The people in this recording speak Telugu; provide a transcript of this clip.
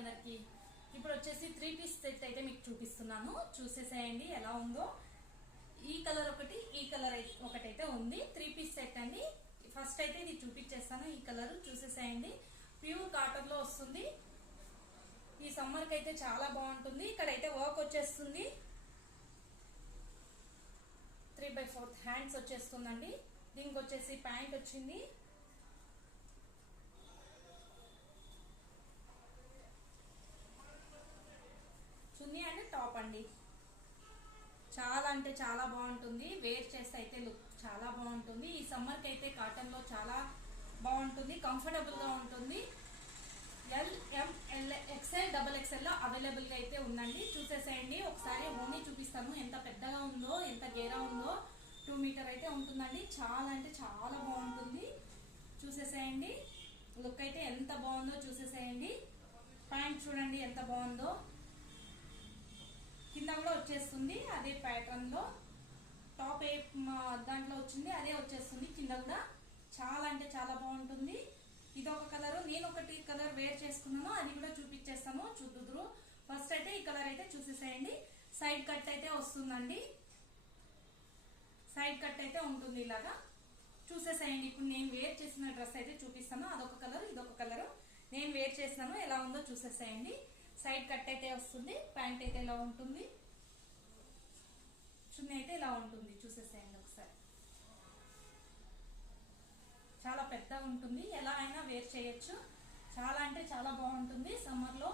అందరికి ఇప్పుడు వచ్చేసి 3 పీస్ సెట్ అయితే మీకు చూపిస్తున్నాను. చూసేసేయండి ఎలా ఉందో. ఈ కలర్ ఒకటి, ఈ కలర్ ఒకటైతే ఉంది. 3 పీస్ సెట్ అండి. ఫస్ట్ అయితే ఇది చూపించేస్తాను. ఈ కలర్ చూసేసేయండి. ప్యూర్ కాటన్ లో వస్తుంది. ఈ సమ్మర్ కి అయితే చాలా బాగుంటుంది. ఇక్కడైతే వర్క్ వచ్చేస్తుంది. 3/4 హ్యాండ్స్ వచ్చేస్తుందండి. దీనికి వచ్చేసి ప్యాంట్ వచ్చింది. చున్నీ అండ్ టాప్ అండి. చాలా అంటే చాలా బాగుంటుంది. వేర్ చేస్తే అయితే లుక్ చాలా బాగుంటుంది. ఈ సమ్మర్ కి అయితే కాటన్ లో చాలా బాగుంటుంది. కంఫర్టబుల్ గా ఉంటుంది. ఎల్, ఎం, ఎల్, ఎక్స్ఎల్, XXL లో అవైలబుల్ గా అయితే ఉందండి. చూసేసేయండి. ఒకసారి ఓనీ చూపిస్తాను. ఎంత పెద్దగా ఉందో, ఎంత గేరా ఉందో. 2 మీటర్ అయితే ఉంటుందండి. చాలా అంటే చాలా బాగుంటుంది. చూసేసేయండి. లుక్ అయితే ఎంత బాగుందో చూసేసేయండి. ప్యాంట్ చూడండి ఎంత బాగుందో. కింద కూడా వచ్చేస్తుంది అదే ప్యాటర్న్ లో. టాప్ ఏ దాంట్లో వచ్చింది అదే వచ్చేస్తుంది కింద కూడా. చాలా అంటే చాలా బాగుంటుంది. ఇదొక కలర్. నేను ఒకటి కలర్ వేర్ చేసుకున్నాను, అది కూడా చూపించేస్తాను. చూద్దురు. ఫస్ట్ అయితే ఈ కలర్ అయితే చూసేసేయండి. సైడ్ కట్ అయితే వస్తుందండి. సైడ్ కట్ అయితే ఉంటుంది ఇలాగా. చూసేసేయండి. ఇప్పుడు నేను వేర్ చేసిన డ్రెస్ అయితే చూపిస్తాను. అదొక కలర్, ఇదొక కలర్. నేను వేర్ చేసినాను, ఎలా ఉందో చూసేసేయండి. సైడ్ కట్ అయితే వస్తుంది. ప్యాంట్ అయితే ఇలా ఉంటుంది. చున్నీ అయితే ఇలా ఉంటుంది. చూసేసేయండి ఒకసారి. చాలా పెద్దగా ఉంటుంది. ఎలా అయినా వేర్ చేయొచ్చు. చాలా అంటే చాలా బాగుంటుంది సమ్మర్ లో.